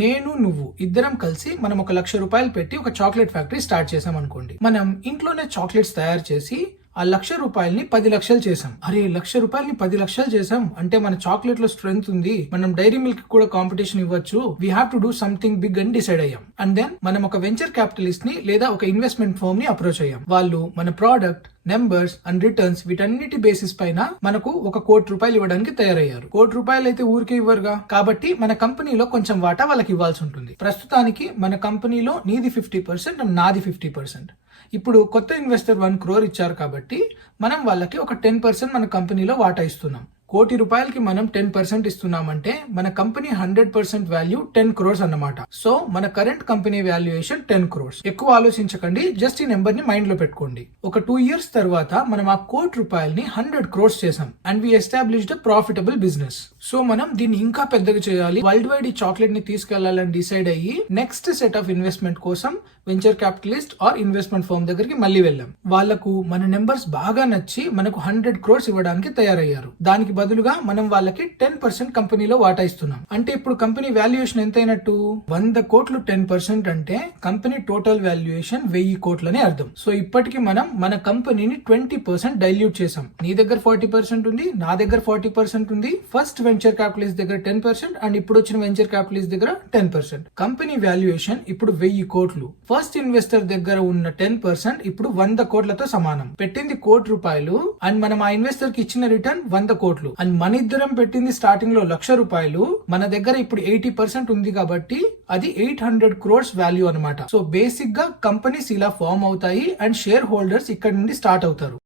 నేను నువ్వు ఇద్దరం కలిసి మనం 1,00,000 పెట్టి ఒక చాక్లెట్ ఫ్యాక్టరీ స్టార్ట్ చేసాం అనుకోండి. మనం ఇంట్లోనే చాక్లెట్స్ తయారు చేసి ఆ ₹1,00,000 10 లక్షలు చేసాం. అరే ₹1,00,000 10 లక్షలు చేసాం అంటే మన చాక్లెట్ లో స్ట్రెంగ్త్ ఉంది, మనం డైరీ మిల్క్ కూడా కాంపిటీషన్ ఇవ్వచ్చు, we have to do something big అని డిసైడ్ అయ్యాం. అండ్ దెన్ మనం ఒక వెంచర్ క్యాపిటలిస్ట్ ని లేదా ఒక ఇన్వెస్ట్మెంట్ ఫర్మ్ ని అప్రోచ్ అయ్యాం. వాళ్ళు మన ప్రోడక్ట్, నెంబర్స్ అండ్ రిటర్న్స్ వీటన్నిటి బేసిస్ పైన మనకు ₹1,00,00,000 ఇవ్వడానికి తయారయ్యారు. ₹1,00,00,000 అయితే ఊరికే ఇవ్వరుగా, కాబట్టి మన కంపెనీలో కొంచెం వాటా వాళ్ళకి ఇవ్వాల్సి ఉంటుంది. ప్రస్తుతానికి మన కంపెనీలో నీది 50% అండ్ నాది 50%. ఇప్పుడు కొత్త ఇన్వెస్టర్ 1 crore ఇచ్చారు కాబట్టి మనం వాళ్ళకి ఒక 10% మన కంపెనీలో వాటా ఇస్తున్నాం. ₹1,00,00,000 మనం 10% ఇస్తున్నామంటే మన కంపెనీ 100% వాల్యూ 10 crores అన్నమాట. సో మన కరెంట్ కంపెనీ వాల్యుయేషన్ 10 crores. ఎక్కువ ఆలోచించకండి, జస్ట్ ఈ నెంబర్ ని మైండ్ లో పెట్టుకోండి. ఒక 2 years తర్వాత మనం ఆ ₹1,00,00,000 100 crores చేసాం and we established a profitable business. So మనం దీన్ని ఇంకా పెద్దగా చేయాలి, వరల్డ్ వైడ్ ఈ చాక్లెట్ ని తీసుకెళ్లాలని డిసైడ్ అయ్యి నెక్స్ట్ సెట్ ఆఫ్ ఇన్వెస్ట్మెంట్ కోసం venture capitalist or investment firm దగ్గరికి మళ్ళీ వెళ్ళాం. వాళ్లకు మన నెంబర్స్ బాగా నచ్చి మనకు 100 crores ఇవ్వడానికి తయారయ్యారు. దానికి బదులుగా మనం వాళ్ళకి 10% కంపెనీలో వాటా ఇస్తున్నాం. అంటే ఇప్పుడు కంపెనీ వాల్యుయేషన్ ఎంత అయినట్టు? 100 కోట్లు 10% అంటే కంపెనీ టోటల్ వాల్యుయేషన్ 1000 కోట్లు అని అర్థం. సో ఇప్పటికి మనం మన కంపెనీని 20% డైల్యూట్ చేసాం. నీ దగ్గర 40% ఉంది, నా దగ్గర 40% ఉంది. ఫస్ట్ వెంచర్ క్యాపిటలిస్ట్ దగ్గర 10% అండ్ ఇప్పుడు వచ్చిన వెంచర్ క్యాపిటలిస్ట్ దగ్గర 10%. కంపెనీ వాల్యుయేషన్ ఇప్పుడు 1000 కోట్లు. ఫస్ట్ ఇన్వెస్టర్ దగ్గర ఉన్న 10% ఇప్పుడు 100 కోట్లతో సమానం. పెట్టింది ₹1,00,00,000 అండ్ మనం ఆ ఇన్వెస్టర్ కి ఇచ్చిన రిటర్న్ 100 కోట్లు. అండ్ మన ఇద్దరం పెట్టింది స్టార్టింగ్ లో ₹1,00,000. మన దగ్గర ఇప్పుడు 80% ఉంది కాబట్టి అది 800 crores వాల్యూ అనమాట. సో బేసిక్ గా కంపెనీస్ ఇలా ఫార్మ్ అవుతాయి అండ్ షేర్ హోల్డర్స్ ఇక్కడ నుండి స్టార్ట్ అవుతారు.